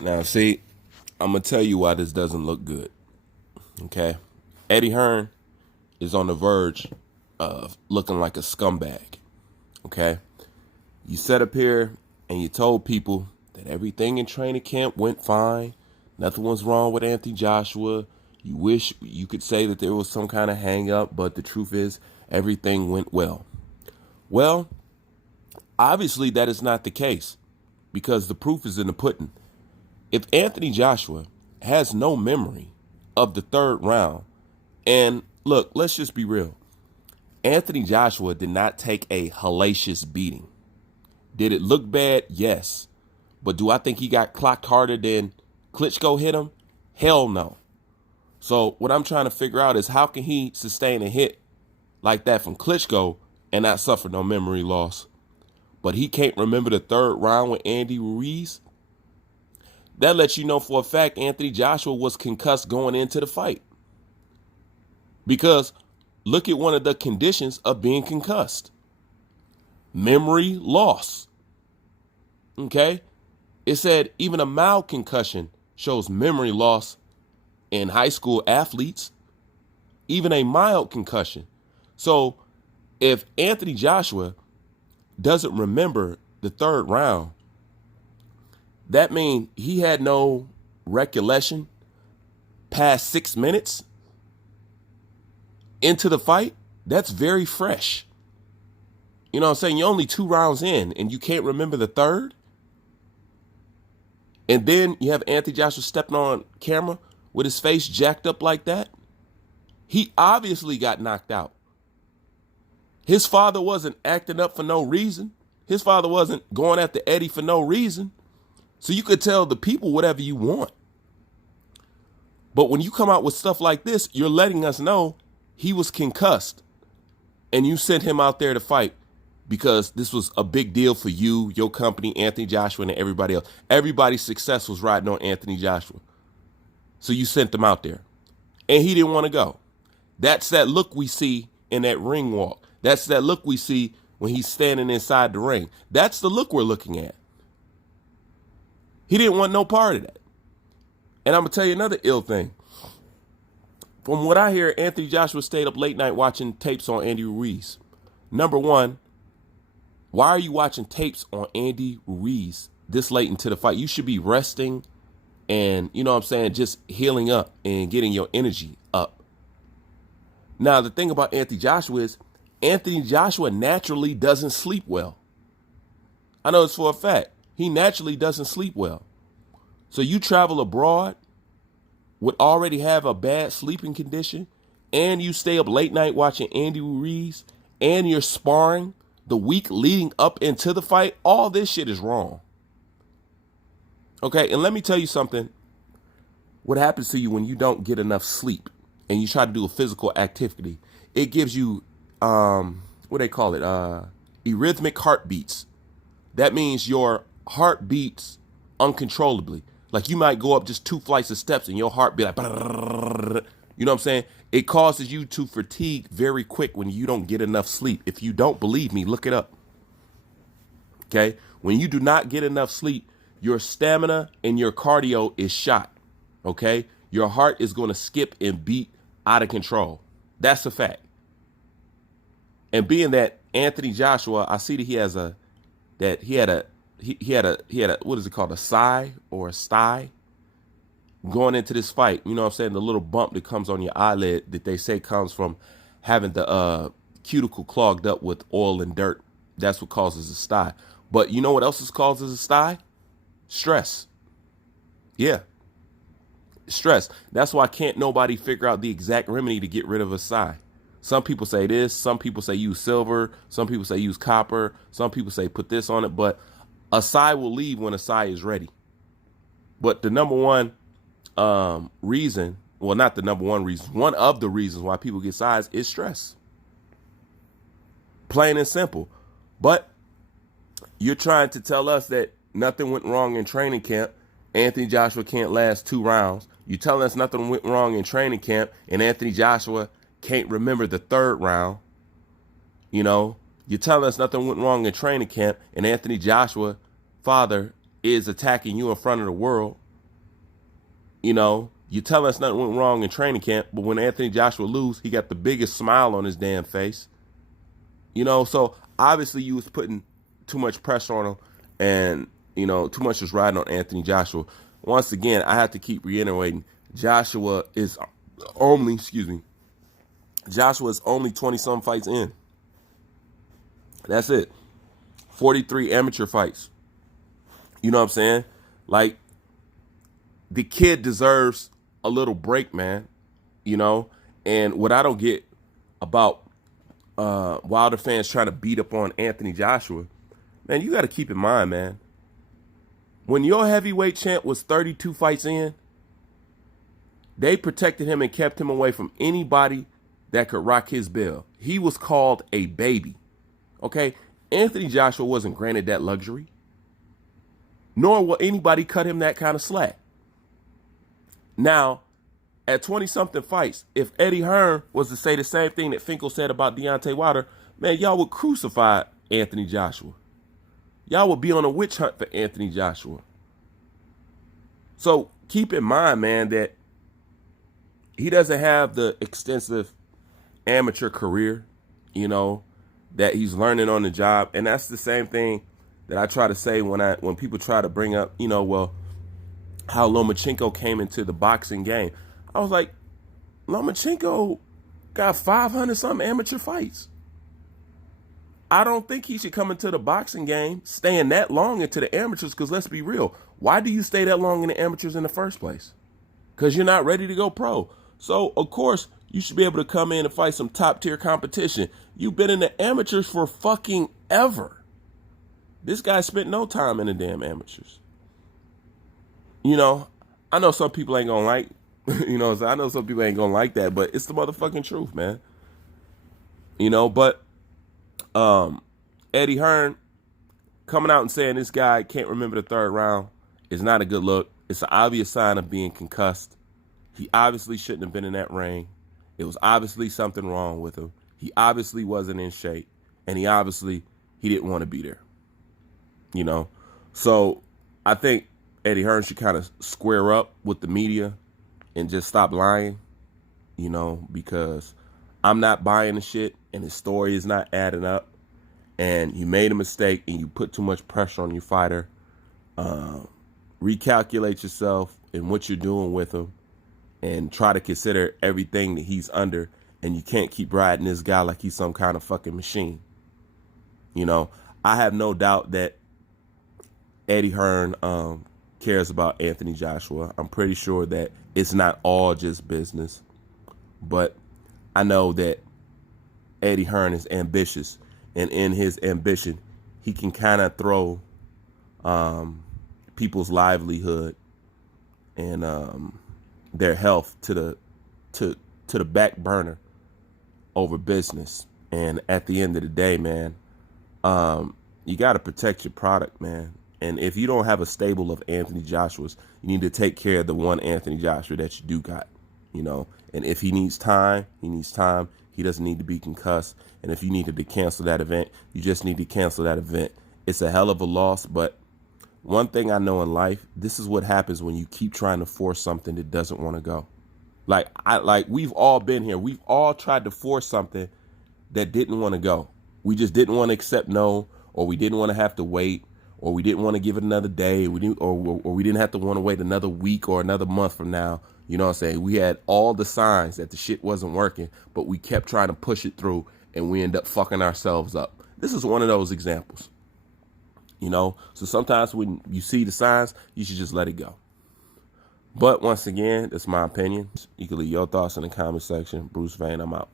Now, see, I'm going to tell you why this doesn't look good. Okay. Eddie Hearn is on the verge of looking like a scumbag. Okay. You sat up here and you told people that everything in training camp went fine. Nothing was wrong with Anthony Joshua. You wish you could say that there was some kind of hang up, but the truth is everything went well. Well, obviously that is not the case because the proof is in the pudding. If Anthony Joshua has no memory of the third round, and look, let's just be real. Anthony Joshua did not take a hellacious beating. Did it look bad? Yes. But do I think he got clocked harder than Klitschko hit him? Hell no. So what I'm trying to figure out is how can he sustain a hit like that from Klitschko and not suffer no memory loss? But he can't remember the third round with Andy Ruiz? That lets you know for a fact Anthony Joshua was concussed going into the fight. Because look at one of the conditions of being concussed. Memory loss. Okay? It said even a mild concussion shows memory loss in high school athletes, even a mild concussion. So if Anthony Joshua doesn't remember the third round, that means he had no recollection past 6 minutes into the fight. That's very fresh. You know what I'm saying? You're only 2 rounds in and you can't remember the third. And then you have Anthony Joshua stepping on camera with his face jacked up like that. He obviously got knocked out. His father wasn't acting up for no reason. His father wasn't going after Eddie for no reason. So you could tell the people whatever you want. But when you come out with stuff like this, you're letting us know he was concussed and you sent him out there to fight because this was a big deal for you, your company, Anthony Joshua, and everybody else. Everybody's success was riding on Anthony Joshua. So you sent them out there. And he didn't want to go. That's that look we see in that ring walk. That's that look we see when he's standing inside the ring. That's the look we're looking at. He didn't want no part of that. And I'm going to tell you another ill thing. From what I hear, Anthony Joshua stayed up late night watching tapes on Andy Ruiz. Number one, why are you watching tapes on Andy Ruiz this late into the fight? You should be resting and, you know what I'm saying, just healing up and getting your energy up. Now, the thing about Anthony Joshua is Anthony Joshua naturally doesn't sleep well. I know it's for a fact. He naturally doesn't sleep well. So you travel abroad, would already have a bad sleeping condition, and you stay up late night watching Andy Ruiz, and you're sparring the week leading up into the fight, all this shit is wrong. Okay, and let me tell you something. What happens to you when you don't get enough sleep and you try to do a physical activity? It gives you, what they call it, arrhythmic heartbeats. That means your heart beats uncontrollably. Like you might go up just 2 flights of steps and your heart be like, you know what I'm saying? It causes you to fatigue very quick when you don't get enough sleep. If you don't believe me, look it up. Okay? When you do not get enough sleep, your stamina and your cardio is shot. Okay? Your heart is going to skip and beat out of control. That's a fact. And being that Anthony Joshua, I see that he has a, that he had a, what is it called? A sigh or a sty going into this fight. You know what I'm saying? The little bump that comes on your eyelid that they say comes from having the cuticle clogged up with oil and dirt. That's what causes a sty. But you know what else causes a sty? Stress. Yeah. Stress. That's why can't nobody figure out the exact remedy to get rid of a sigh. Some people say this. Some people say use silver. Some people say use copper. Some people say put this on it. But a sigh will leave when a sigh is ready. But the number one reason, well, not the number one reason, one of the reasons why people get sighs is stress. Plain and simple. But you're trying to tell us that nothing went wrong in training camp. Anthony Joshua can't last 2 rounds. You're telling us nothing went wrong in training camp and Anthony Joshua can't remember the third round. You know, you're telling us nothing went wrong in training camp and Anthony Joshua, father, is attacking you in front of the world. You know, you tell us nothing went wrong in training camp, but when Anthony Joshua lose, he got the biggest smile on his damn face. You know, so obviously you was putting too much pressure on him, and you know, too much was riding on Anthony Joshua. Once again, I have to keep reiterating, Joshua is only 20-some fights in. That's it. 43 amateur fights. You know what I'm saying? Like, the kid deserves a little break, man. You know? And what I don't get about Wilder fans trying to beat up on Anthony Joshua, man, you got to keep in mind, man. When your heavyweight champ was 32 fights in, they protected him and kept him away from anybody that could rock his bell. He was called a baby. Okay? Anthony Joshua wasn't granted that luxury. Nor will anybody cut him that kind of slack. Now, at 20-something fights, if Eddie Hearn was to say the same thing that Finkel said about Deontay Wilder, man, y'all would crucify Anthony Joshua. Y'all would be on a witch hunt for Anthony Joshua. So keep in mind, man, that he doesn't have the extensive amateur career, you know, that he's learning on the job. And that's the same thing that I try to say when people try to bring up, you know, well, how Lomachenko came into the boxing game. I was like, Lomachenko got 500-something amateur fights. I don't think he should come into the boxing game staying that long into the amateurs, because let's be real. Why do you stay that long in the amateurs in the first place? Because you're not ready to go pro. So, of course, you should be able to come in and fight some top-tier competition. You've been in the amateurs for fucking ever. This guy spent no time in the damn amateurs. You know, I know some people ain't gonna like, you know, I know some people ain't gonna like that, but it's the motherfucking truth, man. You know, but Eddie Hearn coming out and saying this guy can't remember the third round is not a good look. It's an obvious sign of being concussed. He obviously shouldn't have been in that ring. It was obviously something wrong with him. He obviously wasn't in shape, and he didn't want to be there. You know, so I think Eddie Hearn should kind of square up with the media and just stop lying, you know, because I'm not buying the shit and his story is not adding up, and you made a mistake and you put too much pressure on your fighter. Recalculate yourself and what you're doing with him, and try to consider everything that he's under, and you can't keep riding this guy like he's some kind of fucking machine. You know, I have no doubt that Eddie Hearn cares about Anthony Joshua. I'm pretty sure that it's not all just business, but I know that Eddie Hearn is ambitious, and in his ambition, he can kind of throw people's livelihood and their health to the back burner over business. And at the end of the day, man, you got to protect your product, man. And if you don't have a stable of Anthony Joshuas, you need to take care of the one Anthony Joshua that you do got, you know. And if he needs time, he needs time. He doesn't need to be concussed. And if you needed to cancel that event, you just need to cancel that event. It's a hell of a loss, but one thing I know in life, this is what happens when you keep trying to force something that doesn't want to go. Like we've all been here. We've all tried to force something that didn't want to go. We just didn't want to accept no, or we didn't want to have to wait, or we didn't want to give it another day, or we didn't have to want to wait another week or another month from now. You know what I'm saying? We had all the signs that the shit wasn't working, but we kept trying to push it through, and we end up fucking ourselves up. This is one of those examples. You know, so sometimes when you see the signs, you should just let it go. But once again, that's my opinion. You can leave your thoughts in the comment section. Bruce Vane, I'm out.